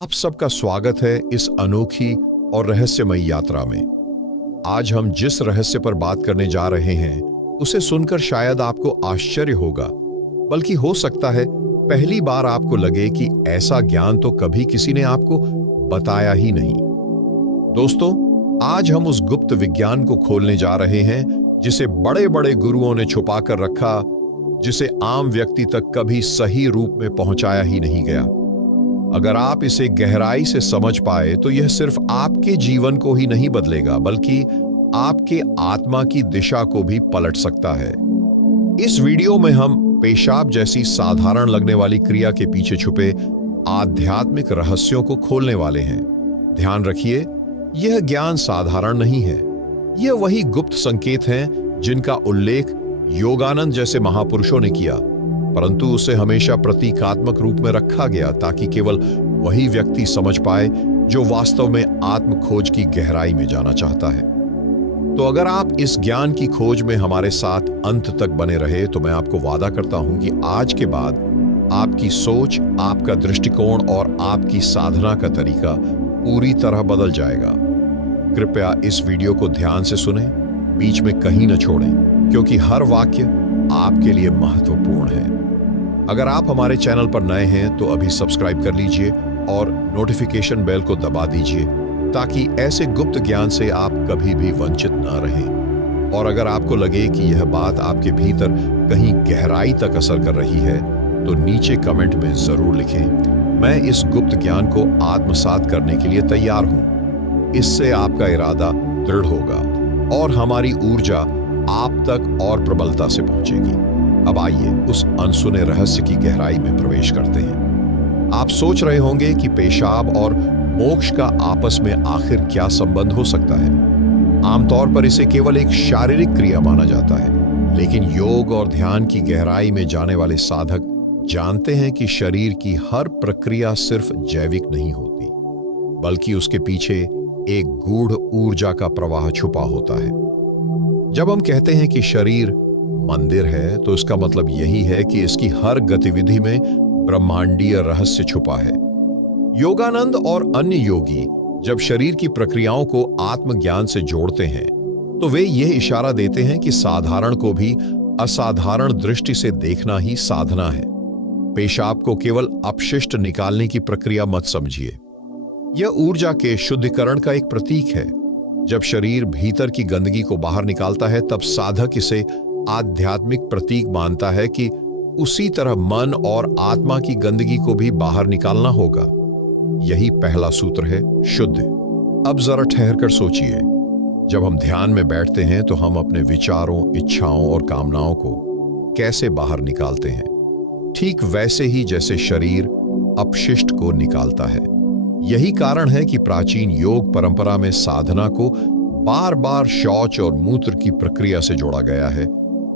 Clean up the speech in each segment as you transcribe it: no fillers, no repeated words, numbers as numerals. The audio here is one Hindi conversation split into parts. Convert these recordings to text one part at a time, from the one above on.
आप सबका स्वागत है इस अनोखी और रहस्यमयी यात्रा में। आज हम जिस रहस्य पर बात करने जा रहे हैं उसे सुनकर शायद आपको आश्चर्य होगा, बल्कि हो सकता है पहली बार आपको लगे कि ऐसा ज्ञान तो कभी किसी ने आपको बताया ही नहीं। दोस्तों, आज हम उस गुप्त विज्ञान को खोलने जा रहे हैं जिसे बड़े बड़े गुरुओं ने छुपा कर रखा, जिसे आम व्यक्ति तक कभी सही रूप में पहुंचाया ही नहीं गया। अगर आप इसे गहराई से समझ पाए तो यह सिर्फ आपके जीवन को ही नहीं बदलेगा, बल्कि आपके आत्मा की दिशा को भी पलट सकता है। इस वीडियो में हम पेशाब जैसी साधारण लगने वाली क्रिया के पीछे छुपे आध्यात्मिक रहस्यों को खोलने वाले हैं। ध्यान रखिए, यह ज्ञान साधारण नहीं है। यह वही गुप्त संकेत हैं जिनका उल्लेख योगानंद जैसे महापुरुषों ने किया, परंतु उसे हमेशा प्रतीकात्मक रूप में रखा गया ताकि केवल वही व्यक्ति समझ पाए जो वास्तव में आत्म खोज की गहराई में जाना चाहता है। तो अगर आप इस ज्ञान की खोज में हमारे साथ अंत तक बने रहे तो मैं आपको वादा करता हूं कि आज के बाद आपकी सोच, आपका दृष्टिकोण और आपकी साधना का तरीका पूरी तरह बदल जाएगा। कृपया इस वीडियो को ध्यान से सुनें, बीच में कहीं न छोड़ें, क्योंकि हर वाक्य आपके लिए महत्वपूर्ण है। अगर आप हमारे चैनल पर नए हैं तो अभी सब्सक्राइब कर लीजिए और नोटिफिकेशन बेल को दबा दीजिए ताकि ऐसे गुप्त ज्ञान से आप कभी भी वंचित न रहें। और अगर आपको लगे कि यह बात आपके भीतर कहीं गहराई तक असर कर रही है तो नीचे कमेंट में जरूर लिखें। मैं इस गुप्त ज्ञान को आत्मसात करने के लिए तैयार हूं। इससे आपका इरादा दृढ़ होगा और हमारी ऊर्जा आप तक और प्रबलता से पहुंचेगी। अब आइए उस अनसुने रहस्य की गहराई में प्रवेश करते हैं। आप सोच रहे होंगे कि पेशाब और मोक्ष का आपस में आखिर क्या संबंध हो सकता है। आमतौर पर इसे केवल एक शारीरिक क्रिया माना जाता है, लेकिन योग और ध्यान की गहराई में जाने वाले साधक जानते हैं कि शरीर की हर प्रक्रिया सिर्फ जैविक नहीं होती, बल्कि उसके पीछे एक गूढ़ ऊर्जा का प्रवाह छुपा होता है। जब हम कहते हैं कि शरीर मंदिर है तो इसका मतलब यही है कि इसकी हर गतिविधि में ब्रह्मांडीय रहस्य छुपा है। योगानंद और अन्य योगी जब शरीर की प्रक्रियाओं को आत्मज्ञान से जोड़ते हैं तो वे यह इशारा देते हैं कि साधारण को भी असाधारण दृष्टि से देखना ही साधना है। पेशाब को केवल अपशिष्ट निकालने की प्रक्रिया मत समझिए। यह ऊर्जा के शुद्धिकरण का एक प्रतीक है। जब शरीर भीतर की गंदगी को बाहर निकालता है तब साधक इसे आध्यात्मिक प्रतीक मानता है कि उसी तरह मन और आत्मा की गंदगी को भी बाहर निकालना होगा। यही पहला सूत्र है, शुद्ध। अब जरा ठहर कर सोचिए, जब हम ध्यान में बैठते हैं तो हम अपने विचारों, इच्छाओं और कामनाओं को कैसे बाहर निकालते हैं? ठीक वैसे ही जैसे शरीर अपशिष्ट को निकालता है। यही कारण है कि प्राचीन योग परंपरा में साधना को बार बार शौच और मूत्र की प्रक्रिया से जोड़ा गया है,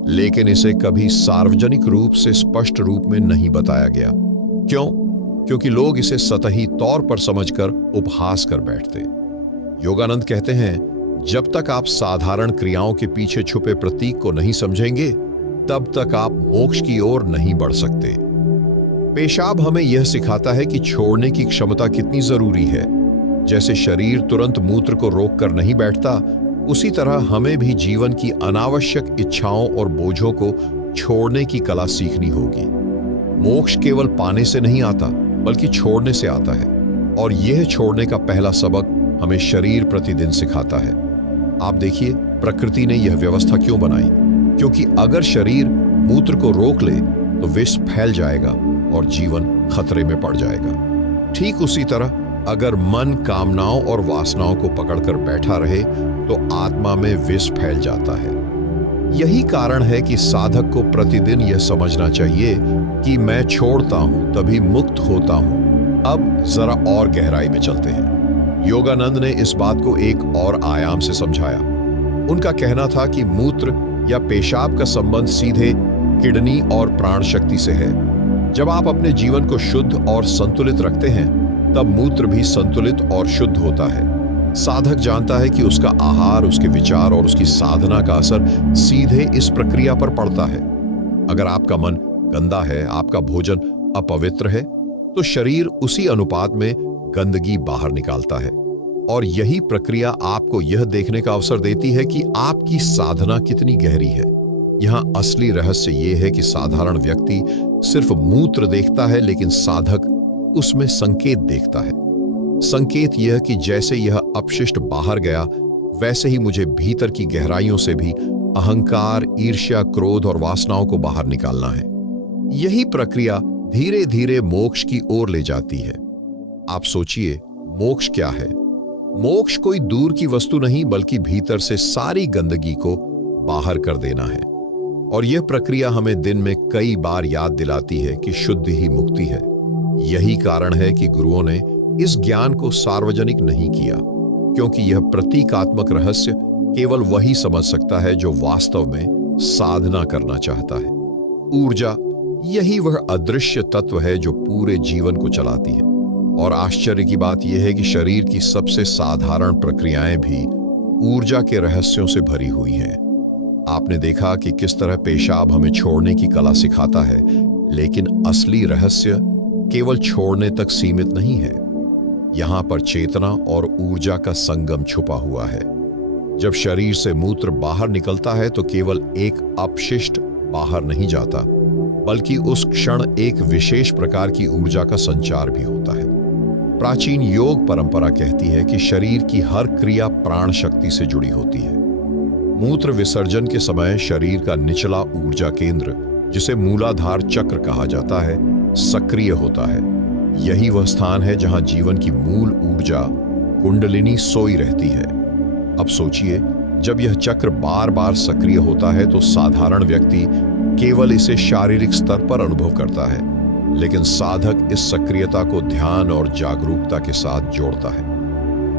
लेकिन इसे कभी सार्वजनिक रूप से स्पष्ट रूप में नहीं बताया गया। क्यों? क्योंकि लोग इसे सतही तौर पर समझकर उपहास कर बैठते। योगानंद कहते हैं, जब तक आप साधारण क्रियाओं के पीछे छुपे प्रतीक को नहीं समझेंगे तब तक आप मोक्ष की ओर नहीं बढ़ सकते। पेशाब हमें यह सिखाता है कि छोड़ने की क्षमता कितनी जरूरी है। जैसे शरीर तुरंत मूत्र को रोक कर नहीं बैठता, उसी तरह हमें भी जीवन की अनावश्यक इच्छाओं और बोझों को छोड़ने की कला सीखनी होगी। मोक्ष केवल पाने से नहीं आता, बल्कि छोड़ने से आता है, और यह छोड़ने का पहला सबक हमें शरीर प्रतिदिन सिखाता है। आप देखिए, प्रकृति ने यह व्यवस्था क्यों बनाई? क्योंकि अगर शरीर मूत्र को रोक ले तो विष फैल जाएगा और जीवन खतरे में पड़ जाएगा। ठीक उसी तरह अगर मन कामनाओं और वासनाओं को पकड़कर बैठा रहे तो आत्मा में विष फैल जाता है। यही कारण है कि साधक को प्रतिदिन यह समझना चाहिए कि मैं छोड़ता हूं तभी मुक्त होता हूं। अब जरा और गहराई में चलते हैं। योगानंद ने इस बात को एक और आयाम से समझाया। उनका कहना था कि मूत्र या पेशाब का संबंध सीधे किडनी और प्राण शक्ति से है। जब आप अपने जीवन को शुद्ध और संतुलित रखते हैं तब मूत्र भी संतुलित और शुद्ध होता है। साधक जानता है कि उसका आहार, उसके विचार और उसकी साधना का असर सीधे इस प्रक्रिया पर पड़ता है। अगर आपका मन गंदा है, आपका भोजन अपवित्र है, तो शरीर उसी अनुपात में गंदगी बाहर निकालता है। और यही प्रक्रिया आपको यह देखने का अवसर देती है कि आपकी साधना कितनी गहरी है। यहां असली रहस्य यह है कि साधारण व्यक्ति सिर्फ मूत्र देखता है, लेकिन साधक उसमें संकेत देखता है। संकेत यह कि जैसे यह अपशिष्ट बाहर गया, वैसे ही मुझे भीतर की गहराइयों से भी अहंकार, ईर्ष्या, क्रोध और वासनाओं को बाहर निकालना है। यही प्रक्रिया धीरे धीरे मोक्ष की ओर ले जाती है। आप सोचिए, मोक्ष क्या है? मोक्ष कोई दूर की वस्तु नहीं, बल्कि भीतर से सारी गंदगी को बाहर कर देना है। और यह प्रक्रिया हमें दिन में कई बार याद दिलाती है कि शुद्ध ही मुक्ति है। यही कारण है कि गुरुओं ने इस ज्ञान को सार्वजनिक नहीं किया, क्योंकि यह प्रतीकात्मक रहस्य केवल वही समझ सकता है जो वास्तव में साधना करना चाहता है। ऊर्जा, यही वह अदृश्य तत्व है जो पूरे जीवन को चलाती है। और आश्चर्य की बात यह है कि शरीर की सबसे साधारण प्रक्रियाएं भी ऊर्जा के रहस्यों से भरी हुई हैं। आपने देखा कि किस तरह पेशाब हमें छोड़ने की कला सिखाता है, लेकिन असली रहस्य केवल छोड़ने तक सीमित नहीं है। यहां पर चेतना और ऊर्जा का संगम छुपा हुआ है। जब शरीर से मूत्र बाहर निकलता है तो केवल एक अपशिष्ट बाहर नहीं जाता, बल्कि उस क्षण एक विशेष प्रकार की ऊर्जा का संचार भी होता है। प्राचीन योग परंपरा कहती है कि शरीर की हर क्रिया प्राण शक्ति से जुड़ी होती है। मूत्र विसर्जन के समय शरीर का निचला ऊर्जा केंद्र, जिसे मूलाधार चक्र कहा जाता है, सक्रिय होता है। यही वह स्थान है जहां जीवन की मूल ऊर्जा कुंडलिनी सोई रहती है। अब सोचिए, जब यह चक्र बार बार सक्रिय होता है तो साधारण व्यक्ति केवल इसे शारीरिक स्तर पर अनुभव करता है, लेकिन साधक इस सक्रियता को ध्यान और जागरूकता के साथ जोड़ता है।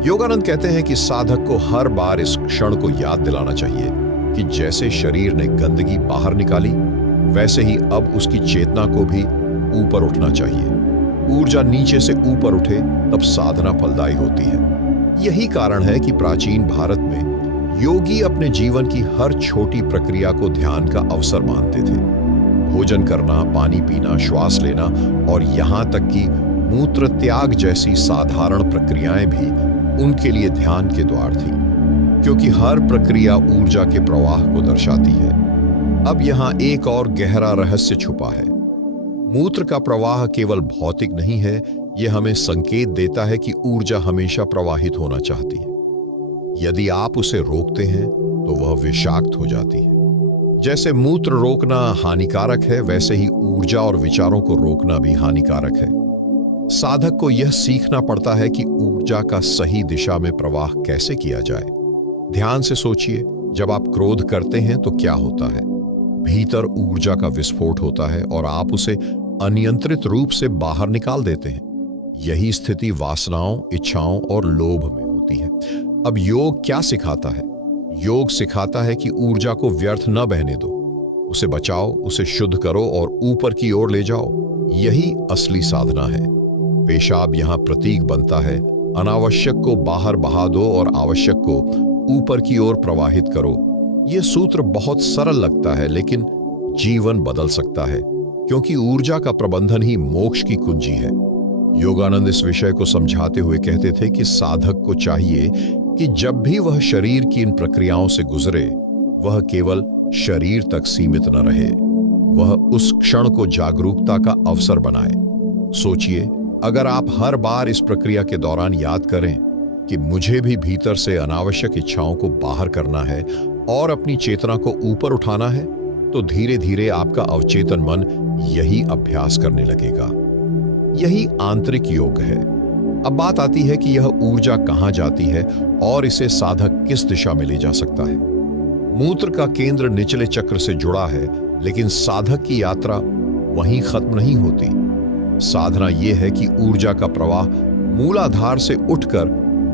योगानंद कहते हैं कि साधक को हर बार इस क्षण को याद दिलाना चाहिए कि जैसे शरीर ने गंदगी बाहर निकाली, वैसे ही अब उसकी चेतना को भी ऊपर उठना चाहिए। ऊर्जा नीचे से ऊपर उठे तब साधना फलदायी होती है। यही कारण है कि प्राचीन भारत में योगी अपने जीवन की हर छोटी प्रक्रिया को ध्यान का अवसर मानते थे। भोजन करना, पानी पीना, श्वास लेना और यहां तक कि मूत्र त्याग जैसी साधारण प्रक्रियाएं भी उनके लिए ध्यान के द्वार थी, क्योंकि हर प्रक्रिया ऊर्जा के प्रवाह को दर्शाती है। अब यहां एक और गहरा रहस्य छुपा है। मूत्र का प्रवाह केवल भौतिक नहीं है, यह हमें संकेत देता है कि ऊर्जा हमेशा प्रवाहित होना चाहती है। यदि आप उसे रोकते हैं तो वह विषाक्त हो जाती है। जैसे मूत्र रोकना हानिकारक है, वैसे ही ऊर्जा और विचारों को रोकना भी हानिकारक है। साधक को यह सीखना पड़ता है कि ऊर्जा का सही दिशा में प्रवाह कैसे किया जाए। ध्यान से सोचिए, जब आप क्रोध करते हैं तो क्या होता है? भीतर ऊर्जा का विस्फोट होता है और आप उसे अनियंत्रित रूप से बाहर निकाल देते हैं। यही स्थिति वासनाओं, इच्छाओं और लोभ में होती है। अब योग क्या सिखाता है? योग सिखाता है कि ऊर्जा को व्यर्थ न बहने दो, उसे बचाओ, उसे शुद्ध करो और ऊपर की ओर ले जाओ। यही असली साधना है। पेशाब यहां प्रतीक बनता है। अनावश्यक को बाहर बहा दो और आवश्यक को ऊपर की ओर प्रवाहित करो। यह सूत्र बहुत सरल लगता है, लेकिन जीवन बदल सकता है, क्योंकि ऊर्जा का प्रबंधन ही मोक्ष की कुंजी है। योगानंद इस विषय को समझाते हुए कहते थे कि साधक को चाहिए कि जब भी वह शरीर की इन प्रक्रियाओं से गुजरे, वह केवल शरीर तक सीमित न रहे, वह उस क्षण को जागरूकता का अवसर बनाए। सोचिए, अगर आप हर बार इस प्रक्रिया के दौरान याद करें कि मुझे भी भीतर से अनावश्यक इच्छाओं को बाहर करना है और अपनी चेतना को ऊपर उठाना है, तो धीरे धीरे आपका अवचेतन मन यही अभ्यास करने लगेगा। यही आंतरिक योग है। अब बात आती है कि यह ऊर्जा कहां जाती है और इसे साधक किस दिशा में ले जा सकता है। मूत्र का केंद्र निचले चक्र से जुड़ा है, लेकिन साधक की यात्रा वहीं खत्म नहीं होती। साधना यह है कि ऊर्जा का प्रवाह मूलाधार से उठकर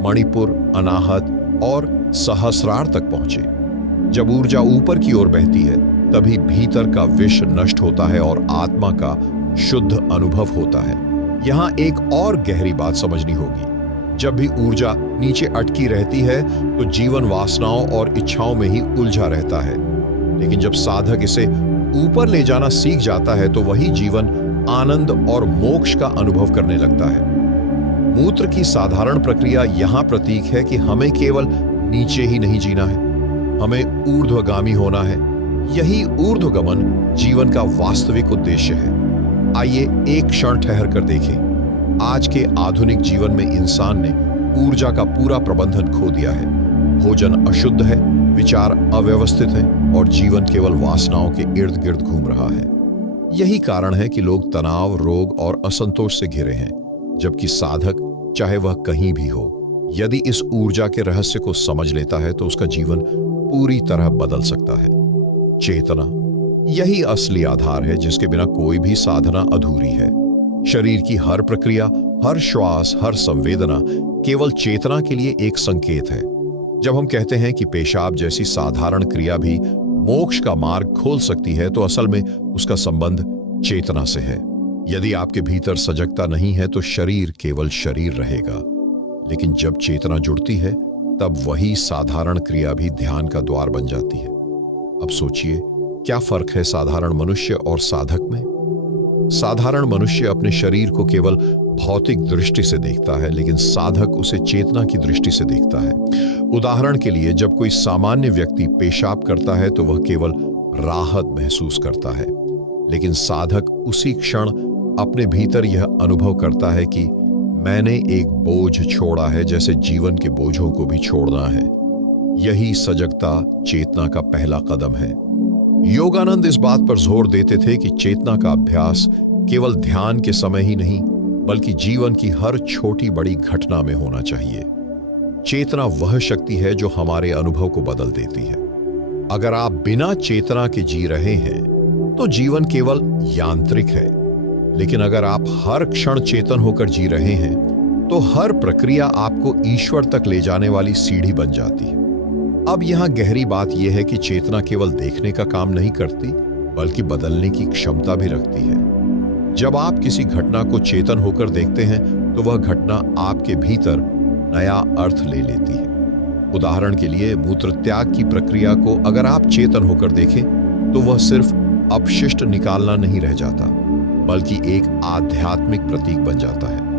मणिपुर, अनाहत और सहस्रार तक पहुंचे। जब ऊर्जा ऊपर की ओर बहती है, तभी भीतर का विष नष्ट होता है और आत्मा का शुद्ध अनुभव होता है। यहां एक और गहरी बात समझनी होगी। जब भी ऊर्जा नीचे अटकी रहती है तो जीवन वासनाओं और इच्छाओं में ही उलझा रहता है, लेकिन जब साधक इसे ऊपर ले जाना सीख जाता है तो वही जीवन आनंद और मोक्ष का अनुभव करने लगता है। मूत्र की साधारण प्रक्रिया यहां प्रतीक है कि हमें केवल नीचे ही नहीं जीना है, हमें ऊर्ध्वगामी होना है। यही ऊर्ध्वगमन जीवन का वास्तविक उद्देश्य है। आइए एक क्षण ठहर कर देखें। आज के आधुनिक जीवन में इंसान ने ऊर्जा का पूरा प्रबंधन खो दिया है। भोजन अशुद्ध है, विचार अव्यवस्थित है और जीवन केवल वासनाओं के इर्द गिर्द घूम रहा है। यही कारण है कि लोग तनाव, रोग और असंतोष से घिरे हैं, जबकि साधक, चाहे वह कहीं भी हो, यदि इस ऊर्जा के रहस्य को समझ लेता है तो उसका जीवन पूरी तरह बदल सकता है। चेतना, यही असली आधार है जिसके बिना कोई भी साधना अधूरी है। शरीर की हर प्रक्रिया, हर श्वास, हर संवेदना केवल चेतना के लिए एक संकेत है। जब हम कहते हैं कि पेशाब जैसी साधारण क्रिया भी मोक्ष का मार्ग खोल सकती है, तो असल में उसका संबंध चेतना से है। यदि आपके भीतर सजगता नहीं है तो शरीर केवल शरीर रहेगा, लेकिन जब चेतना जुड़ती है तब वही साधारण क्रिया भी ध्यान का द्वार बन जाती है। अब सोचिए, क्या फर्क है साधारण मनुष्य और साधक में? साधारण मनुष्य अपने शरीर को केवल भौतिक दृष्टि से देखता है, लेकिन साधक उसे चेतना की दृष्टि से देखता है। उदाहरण के लिए, जब कोई सामान्य व्यक्ति पेशाब करता है तो वह केवल राहत महसूस करता है, लेकिन साधक उसी क्षण अपने भीतर यह अनुभव करता है कि मैंने एक बोझ छोड़ा है, जैसे जीवन के बोझों को भी छोड़ना है। यही सजगता, चेतना का पहला कदम है। योगानंद इस बात पर जोर देते थे कि चेतना का अभ्यास केवल ध्यान के समय ही नहीं, बल्कि जीवन की हर छोटी बड़ी घटना में होना चाहिए। चेतना वह शक्ति है जो हमारे अनुभव को बदल देती है। अगर आप बिना चेतना के जी रहे हैं तो जीवन केवल यांत्रिक है, लेकिन अगर आप हर क्षण चेतन होकर जी रहे हैं तो हर प्रक्रिया आपको ईश्वर तक ले जाने वाली सीढ़ी बन जाती है। अब यहां गहरी बात यह है कि चेतना केवल देखने का काम नहीं करती, बल्कि बदलने की क्षमता भी रखती है। जब आप किसी घटना को चेतन होकर देखते हैं तो वह घटना आपके भीतर नया अर्थ ले लेती है। उदाहरण के लिए, मूत्र त्याग की प्रक्रिया को अगर आप चेतन होकर देखें तो वह सिर्फ अपशिष्ट निकालना नहीं रह जाता, बल्कि एक आध्यात्मिक प्रतीक बन जाता है।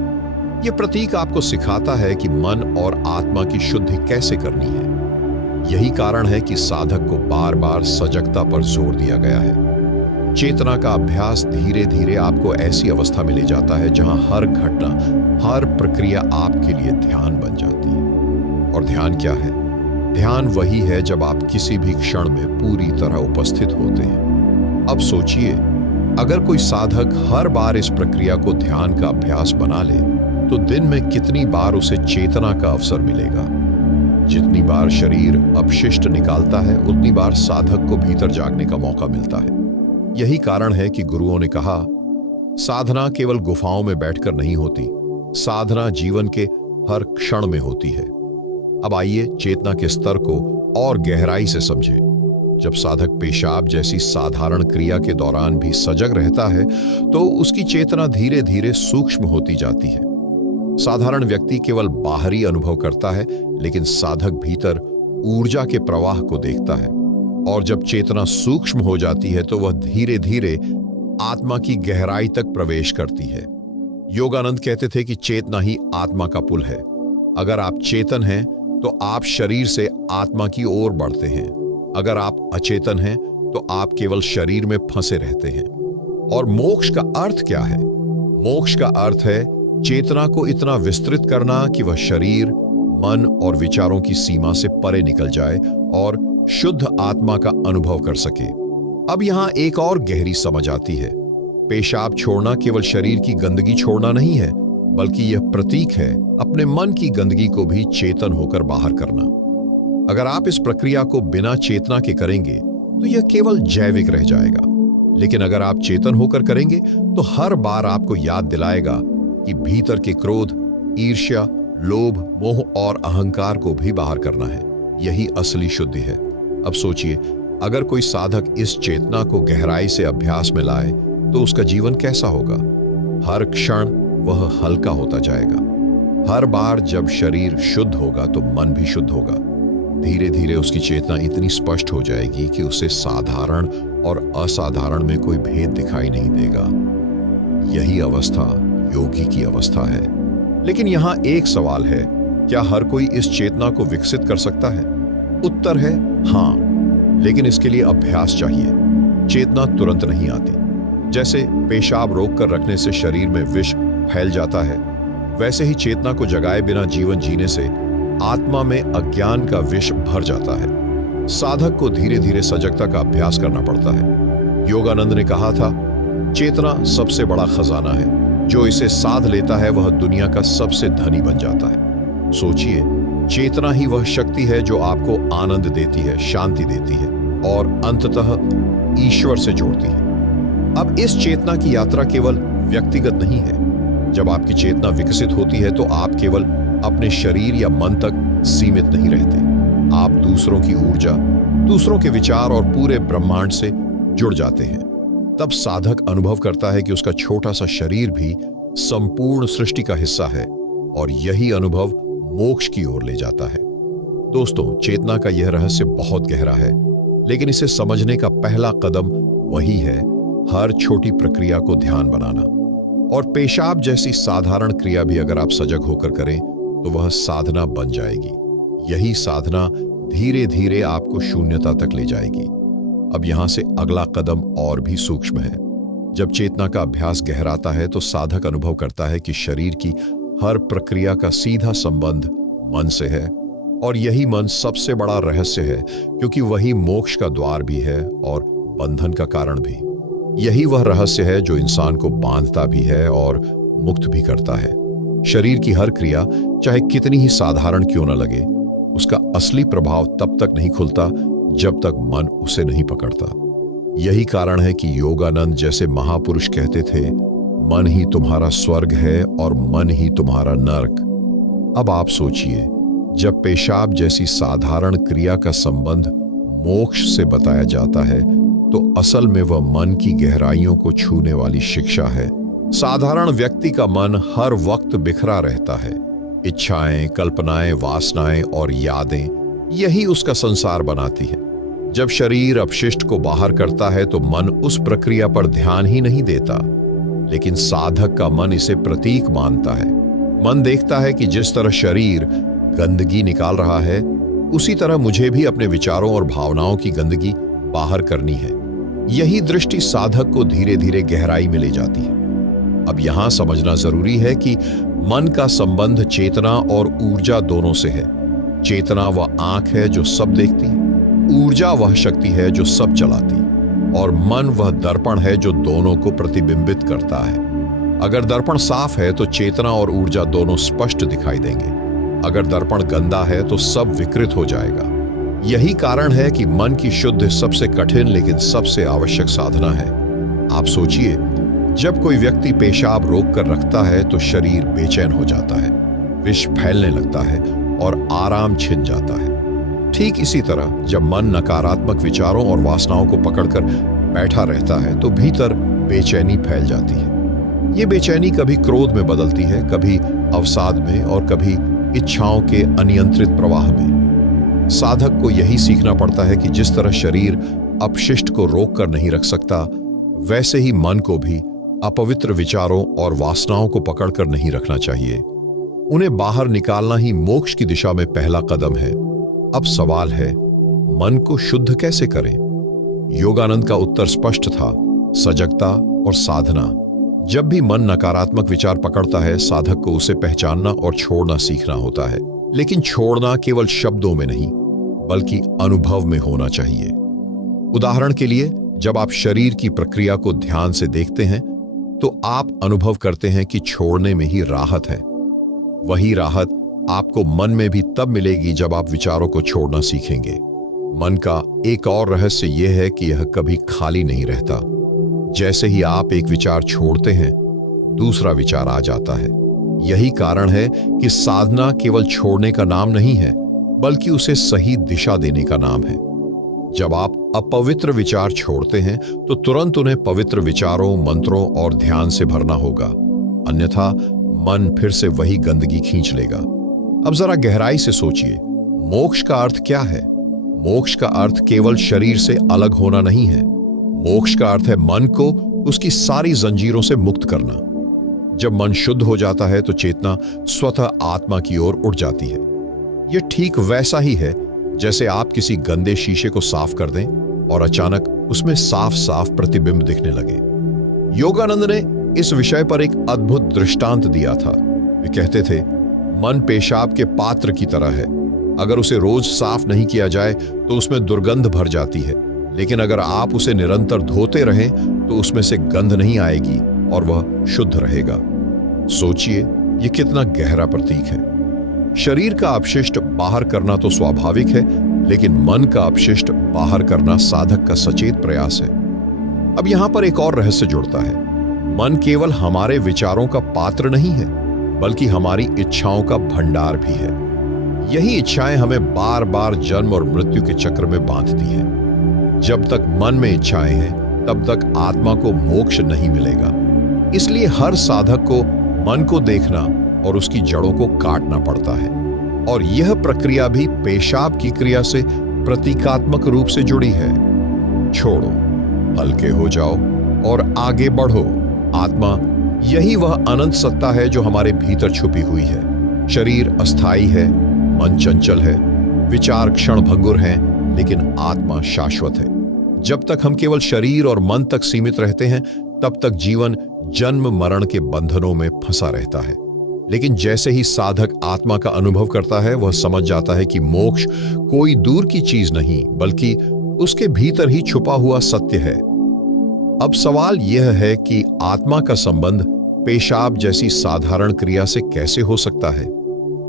यह प्रतीक आपको सिखाता है कि मन और आत्मा की शुद्धि कैसे करनी है। यही कारण है कि साधक को बार बार सजगता पर जोर दिया गया है। चेतना का अभ्यास धीरे धीरे आपको ऐसी अवस्था में ले जाता है जहां हर घटना, हर प्रक्रिया आपके लिए ध्यान बन जाती है। और ध्यान क्या है? ध्यान वही है जब आप किसी भी क्षण में पूरी तरह उपस्थित होते हैं। अब सोचिए, अगर कोई साधक हर बार इस प्रक्रिया को ध्यान का अभ्यास बना ले तो दिन में कितनी बार उसे चेतना का अवसर मिलेगा। जितनी बार शरीर अपशिष्ट निकालता है, उतनी बार साधक को भीतर जागने का मौका मिलता है। यही कारण है कि गुरुओं ने कहा, साधना केवल गुफाओं में बैठकर नहीं होती, साधना जीवन के हर क्षण में होती है। अब आइए चेतना के स्तर को और गहराई से समझें। जब साधक पेशाब जैसी साधारण क्रिया के दौरान भी सजग रहता है तो उसकी चेतना धीरे धीरे सूक्ष्म होती जाती है। साधारण व्यक्ति केवल बाहरी अनुभव करता है, लेकिन साधक भीतर ऊर्जा के प्रवाह को देखता है। और जब चेतना सूक्ष्म हो जाती है तो वह धीरे धीरे आत्मा की गहराई तक प्रवेश करती है। योगानंद कहते थे कि चेतना ही आत्मा का पुल है। अगर आप चेतन हैं तो आप शरीर से आत्मा की ओर बढ़ते हैं। अगर आप अचेतन हैं तो आप केवल शरीर में फंसे रहते हैं। और मोक्ष का अर्थ क्या है? मोक्ष का अर्थ है चेतना को इतना विस्तृत करना कि वह शरीर, मन और विचारों की सीमा से परे निकल जाए और शुद्ध आत्मा का अनुभव कर सके। अब यहां एक और गहरी समझ आती है। पेशाब छोड़ना केवल शरीर की गंदगी छोड़ना नहीं है, बल्कि यह प्रतीक है अपने मन की गंदगी को भी चेतन होकर बाहर करना। अगर आप इस प्रक्रिया को बिना चेतना के करेंगे तो यह केवल जैविक रह जाएगा, लेकिन अगर आप चेतन होकर करेंगे तो हर बार आपको याद दिलाएगा कि भीतर के क्रोध, ईर्ष्या, लोभ, मोह और अहंकार को भी बाहर करना है। यही असली शुद्धि है। अब सोचिए, अगर कोई साधक इस चेतना को गहराई से अभ्यास में लाए तो उसका जीवन कैसा होगा? हर क्षण वह हल्का होता जाएगा। हर बार जब शरीर शुद्ध होगा तो मन भी शुद्ध होगा। धीरे धीरे उसकी चेतना इतनी स्पष्ट हो जाएगी कि उसे साधारण और असाधारण में कोई भेद दिखाई नहीं देगा। यही अवस्था योगी की अवस्था है। लेकिन यहां एक सवाल है, क्या हर कोई इस चेतना को विकसित कर सकता है? उत्तर है हां, लेकिन इसके लिए अभ्यास चाहिए। चेतना तुरंत नहीं आती। जैसे पेशाब रोक कर रखने से शरीर में विष फैल जाता है, वैसे ही चेतना को जगाए बिना जीवन जीने से आत्मा में अज्ञान का विष भर जाता है। साधक को धीरे धीरे सजगता का अभ्यास करना पड़ता है। योगानंद ने कहा था, चेतना सबसे बड़ा खजाना है। जो इसे साध लेता है वह दुनिया का सबसे धनी बन जाता है। सोचिए, चेतना ही वह शक्ति है जो आपको आनंद देती है, शांति देती है और अंततः ईश्वर से जोड़ती है। अब इस चेतना की यात्रा केवल व्यक्तिगत नहीं है। जब आपकी चेतना विकसित होती है तो आप केवल अपने शरीर या मन तक सीमित नहीं रहते। आप दूसरों की ऊर्जा, दूसरों के विचार और पूरे ब्रह्मांड से जुड़ जाते हैं। तब साधक अनुभव करता है कि उसका छोटा सा शरीर भी संपूर्ण सृष्टि का हिस्सा है और यही अनुभव मोक्ष की ओर ले जाता है। दोस्तों, चेतना का यह रहस्य बहुत गहरा है, लेकिन इसे समझने का पहला कदम वही है, हर छोटी प्रक्रिया को ध्यान बनाना। और पेशाब जैसी साधारण क्रिया भी अगर आप सजग होकर करें तो वह साधना बन जाएगी। यही साधना धीरे धीरे आपको शून्यता तक ले जाएगी। अब यहां से अगला कदम और भी सूक्ष्म है। जब चेतना का अभ्यास गहराता है तो साधक अनुभव करता है कि शरीर की हर प्रक्रिया का सीधा संबंध मन से है, और यही मन सबसे बड़ा रहस्य है, क्योंकि वही मोक्ष का द्वार भी है और बंधन का कारण भी। यही वह रहस्य है जो इंसान को बांधता भी है और मुक्त भी करता है। शरीर की हर क्रिया, चाहे कितनी ही साधारण क्यों न लगे, उसका असली प्रभाव तब तक नहीं खुलता जब तक मन उसे नहीं पकड़ता। यही कारण है कि योगानंद जैसे महापुरुष कहते थे, मन ही तुम्हारा स्वर्ग है और मन ही तुम्हारा नरक। अब आप सोचिए, जब पेशाब जैसी साधारण क्रिया का संबंध मोक्ष से बताया जाता है तो असल में वह मन की गहराइयों को छूने वाली शिक्षा है। साधारण व्यक्ति का मन हर वक्त बिखरा रहता है। इच्छाएं, कल्पनाएं, वासनाएं और यादें, यही उसका संसार बनाती है। जब शरीर अपशिष्ट को बाहर करता है तो मन उस प्रक्रिया पर ध्यान ही नहीं देता, लेकिन साधक का मन इसे प्रतीक मानता है। मन देखता है कि जिस तरह शरीर गंदगी निकाल रहा है, उसी तरह मुझे भी अपने विचारों और भावनाओं की गंदगी बाहर करनी है। यही दृष्टि साधक को धीरे धीरे गहराई में ले जाती है। अब यहां समझना जरूरी है कि मन का संबंध चेतना और ऊर्जा दोनों से है। चेतना वह आंख है जो सब देखती है, ऊर्जा वह शक्ति है जो सब चलाती, और मन वह दर्पण है जो दोनों को प्रतिबिंबित करता है। अगर दर्पण साफ है तो चेतना और ऊर्जा दोनों स्पष्ट दिखाई देंगे। अगर दर्पण गंदा है तो सब विकृत हो जाएगा। यही कारण है कि मन की शुद्ध सबसे कठिन लेकिन सबसे आवश्यक साधना है। आप सोचिए, जब कोई व्यक्ति पेशाब रोक कर रखता है तो शरीर बेचैन हो जाता है, विष फैलने लगता है और आराम छिन जाता है। ठीक इसी तरह जब मन नकारात्मक विचारों और वासनाओं को पकड़कर बैठा रहता है तो भीतर बेचैनी फैल जाती है। ये बेचैनी कभी क्रोध में बदलती है, कभी अवसाद में और कभी इच्छाओं के अनियंत्रित प्रवाह में। साधक को यही सीखना पड़ता है कि जिस तरह शरीर अपशिष्ट को रोक कर नहीं रख सकता, वैसे ही मन को भी अपवित्र विचारों और वासनाओं को पकड़कर नहीं रखना चाहिए। उन्हें बाहर निकालना ही मोक्ष की दिशा में पहला कदम है। अब सवाल है, मन को शुद्ध कैसे करें? योगानंद का उत्तर स्पष्ट था, सजगता और साधना। जब भी मन नकारात्मक विचार पकड़ता है, साधक को उसे पहचानना और छोड़ना सीखना होता है। लेकिन छोड़ना केवल शब्दों में नहीं, बल्कि अनुभव में होना चाहिए। उदाहरण के लिए, जब आप शरीर की प्रक्रिया को ध्यान से देखते हैं तो आप अनुभव करते हैं कि छोड़ने में ही राहत है। वही राहत आपको मन में भी तब मिलेगी जब आप विचारों को छोड़ना सीखेंगे। मन का एक और रहस्य यह है कि यह कभी खाली नहीं रहता। जैसे ही आप एक विचार छोड़ते हैं, दूसरा विचार आ जाता है। यही कारण है कि साधना केवल छोड़ने का नाम नहीं है, बल्कि उसे सही दिशा देने का नाम है। जब आप अपवित्र विचार छोड़ते हैं तो तुरंत उन्हें पवित्र विचारों, मंत्रों और ध्यान से भरना होगा, अन्यथा मन फिर से वही गंदगी खींच लेगा। अब जरा गहराई से सोचिए, मोक्ष का अर्थ क्या है? मोक्ष का अर्थ केवल शरीर से अलग होना नहीं है। मोक्ष का अर्थ है मन को उसकी सारी जंजीरों से मुक्त करना। जब मन शुद्ध हो जाता है तो चेतना स्वतः आत्मा की ओर उठ जाती है। यह ठीक वैसा ही है जैसे आप किसी गंदे शीशे को साफ कर दें और अचानक उसमें साफ साफ प्रतिबिंब दिखने लगे। योगानंद ने इस विषय पर एक अद्भुत दृष्टांत दिया था। वे कहते थे, मन पेशाब के पात्र की तरह है। अगर उसे रोज साफ नहीं किया जाए तो उसमें दुर्गंध भर जाती है, लेकिन अगर आप उसे निरंतर धोते रहें तो उसमें से गंध नहीं आएगी और वह शुद्ध रहेगा। सोचिए, यह कितना गहरा प्रतीक है। शरीर का अपशिष्ट बाहर करना तो स्वाभाविक है, लेकिन मन का अपशिष्ट बाहर करना साधक का सचेत प्रयास है। अब यहां पर एक और रहस्य जुड़ता है। मन केवल हमारे विचारों का पात्र नहीं है, बल्कि हमारी इच्छाओं का भंडार भी है। यही इच्छाएं हमें बार बार जन्म और मृत्यु के चक्र में बांधती हैं। जब तक मन में इच्छाएं हैं, तब तक आत्मा को मोक्ष नहीं मिलेगा। इसलिए हर साधक को मन को देखना और उसकी जड़ों को काटना पड़ता है। और यह प्रक्रिया भी पेशाब की क्रिया से प्रतीकात्मक रूप से जुड़ी है। छोड़ो, हल्के हो जाओ और आगे बढ़ो। आत्मा यही वह अनंत सत्ता है जो हमारे भीतर छुपी हुई है। शरीर अस्थाई है, मन चंचल है, विचार क्षण भंगुर हैं, लेकिन आत्मा शाश्वत है। जब तक हम केवल शरीर और मन तक सीमित रहते हैं, तब तक जीवन जन्म मरण के बंधनों में फंसा रहता है। लेकिन जैसे ही साधक आत्मा का अनुभव करता है, वह समझ जाता है कि मोक्ष कोई दूर की चीज नहीं, बल्कि उसके भीतर ही छुपा हुआ सत्य है। अब सवाल यह है कि आत्मा का संबंध पेशाब जैसी साधारण क्रिया से कैसे हो सकता है।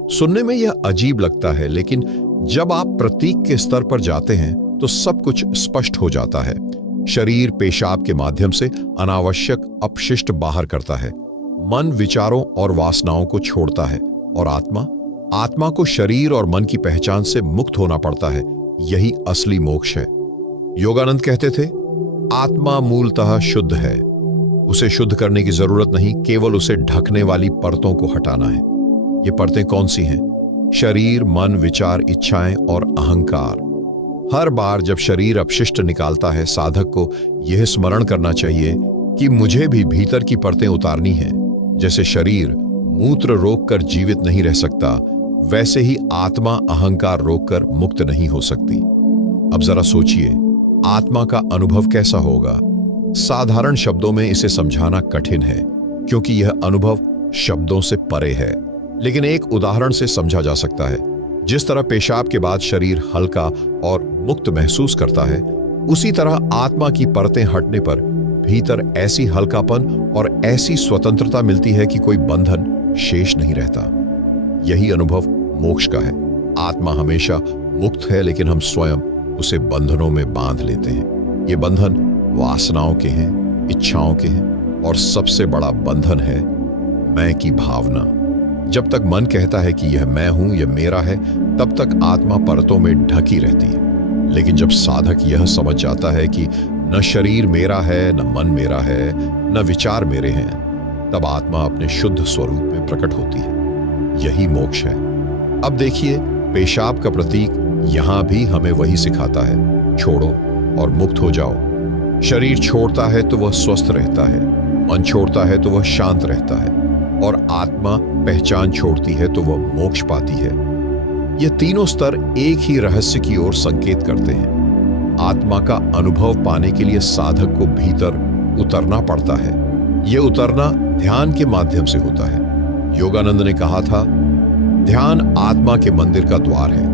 सुनने में यह अजीब लगता है, लेकिन जब आप प्रतीक के स्तर पर जाते हैं तो सब कुछ स्पष्ट हो जाता है। शरीर पेशाब के माध्यम से अनावश्यक अपशिष्ट बाहर करता है। मन विचारों और वासनाओं को छोड़ता है, और आत्मा को शरीर और मन की पहचान से मुक्त होना पड़ता है। यही असली मोक्ष है। योगानंद कहते थे, आत्मा मूलतः शुद्ध है। उसे शुद्ध करने की जरूरत नहीं, केवल उसे ढकने वाली परतों को हटाना है। ये परतें कौन सी हैं? शरीर, मन, विचार, इच्छाएं और अहंकार। हर बार जब शरीर अपशिष्ट निकालता है, साधक को यह स्मरण करना चाहिए कि मुझे भी भीतर की परतें उतारनी हैं। जैसे शरीर मूत्र रोककर जीवित नहीं रह सकता, वैसे ही आत्मा अहंकार रोककर मुक्त नहीं हो सकती। अब जरा सोचिए, आत्मा का अनुभव कैसा होगा? साधारण शब्दों में इसे समझाना कठिन है, क्योंकि यह अनुभव शब्दों से परे है। लेकिन एक उदाहरण से समझा जा सकता है। जिस तरह पेशाब के बाद शरीर हल्का और मुक्त महसूस करता है, उसी तरह आत्मा की परतें हटने पर भीतर ऐसी हल्कापन और ऐसी स्वतंत्रता मिलती है कि कोई बंधन शेष नहीं रहता। यही अनुभव मोक्ष का है। आत्मा हमेशा मुक्त है, लेकिन हम स्वयं उसे बंधनों में बांध लेते हैं। ये बंधन वासनाओं के हैं, इच्छाओं के हैं, और सबसे बड़ा बंधन है मैं की भावना। जब तक मन कहता है कि यह मैं हूं, यह मेरा है, तब तक आत्मा परतों में ढकी रहती है। लेकिन जब साधक यह समझ जाता है कि न शरीर मेरा है, न मन मेरा है, न विचार मेरे हैं, तब आत्मा अपने शुद्ध स्वरूप में प्रकट होती है। यही मोक्ष है। अब देखिए, पेशाब का प्रतीक यहां भी हमें वही सिखाता है, छोड़ो और मुक्त हो जाओ। शरीर छोड़ता है तो वह स्वस्थ रहता है, मन छोड़ता है तो वह शांत रहता है, और आत्मा पहचान छोड़ती है तो वह मोक्ष पाती है। ये तीनों स्तर एक ही रहस्य की ओर संकेत करते हैं। आत्मा का अनुभव पाने के लिए साधक को भीतर उतरना पड़ता है। यह उतरना ध्यान के माध्यम से होता है। योगानंद ने कहा था, ध्यान आत्मा के मंदिर का द्वार है।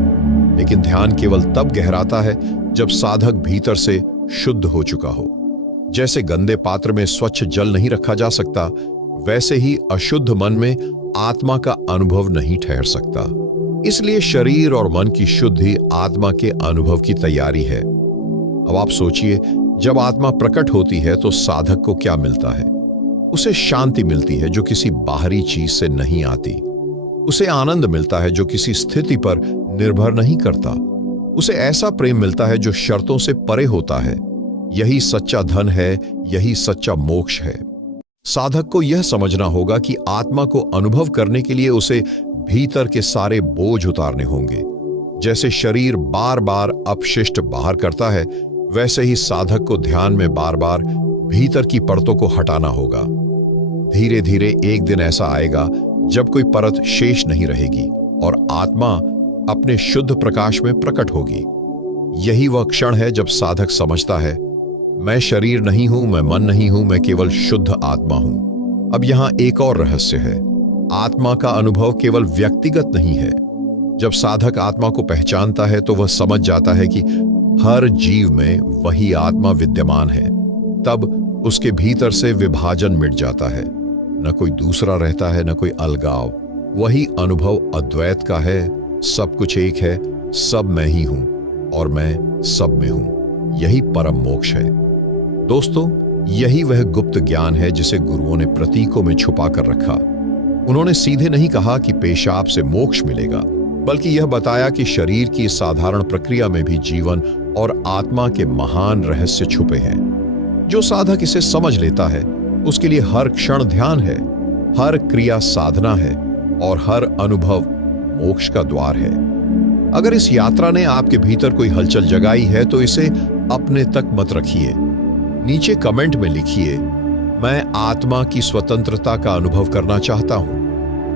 लेकिन ध्यान केवल तब गहराता है जब साधक भीतर से शुद्ध हो चुका हो। जैसे गंदे पात्र में स्वच्छ जल नहीं रखा जा सकता, वैसे ही अशुद्ध मन में आत्मा का अनुभव नहीं ठहर सकता। इसलिए शरीर और मन की शुद्धि आत्मा के अनुभव की तैयारी है। अब आप सोचिए, जब आत्मा प्रकट होती है तो साधक को क्या मिलता है? उसे शांति मिलती है जो किसी बाहरी चीज से नहीं आती। उसे आनंद मिलता है जो किसी स्थिति पर निर्भर नहीं करता। उसे ऐसा प्रेम मिलता है जो शर्तों से परे होता है। यही सच्चा धन है, यही सच्चा मोक्ष है। साधक को यह समझना होगा कि आत्मा को अनुभव करने के लिए उसे भीतर के सारे बोझ उतारने होंगे। जैसे शरीर बार बार अपशिष्ट बाहर करता है, वैसे ही साधक को ध्यान में बार बार भीतर की परतों को हटाना होगा। धीरे धीरे एक दिन ऐसा आएगा जब कोई परत शेष नहीं रहेगी और आत्मा अपने शुद्ध प्रकाश में प्रकट होगी। यही वह क्षण है जब साधक समझता है, मैं शरीर नहीं हूं, मैं मन नहीं हूं, मैं केवल शुद्ध आत्मा हूं। अब यहां एक और रहस्य है। आत्मा का अनुभव केवल व्यक्तिगत नहीं है। जब साधक आत्मा को पहचानता है तो वह समझ जाता है कि हर जीव में वही आत्मा विद्यमान है। तब उसके भीतर से विभाजन मिट जाता है। न कोई दूसरा रहता है, न कोई अलगाव। वही अनुभव अद्वैत का है। सब कुछ एक है, सब मैं ही हूं और मैं सब में हूं। यही परम मोक्ष है। दोस्तों, यही वह गुप्त ज्ञान है जिसे गुरुओं ने प्रतीकों में छुपा कर रखा। उन्होंने सीधे नहीं कहा कि पेशाब से मोक्ष मिलेगा, बल्कि यह बताया कि शरीर की साधारण प्रक्रिया में भी जीवन और आत्मा के महान रहस्य छुपे हैं। जो साधक इसे समझ लेता है, उसके लिए हर क्षण ध्यान है, हर क्रिया साधना है और हर अनुभव मोक्ष का द्वार है। अगर इस यात्रा ने आपके भीतर कोई हलचल जगाई है तो इसे अपने तक मत रखिए। नीचे कमेंट में लिखिए, मैं आत्मा की स्वतंत्रता का अनुभव करना चाहता हूं।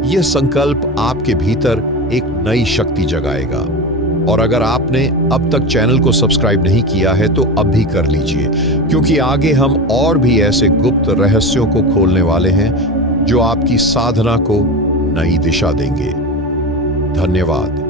यह संकल्प आपके भीतर एक नई शक्ति जगाएगा। और अगर आपने अब तक चैनल को सब्सक्राइब नहीं किया है तो अब भी कर लीजिए, क्योंकि आगे हम और भी ऐसे गुप्त रहस्यों को खोलने वाले हैं जो आपकी साधना को नई दिशा देंगे। धन्यवाद।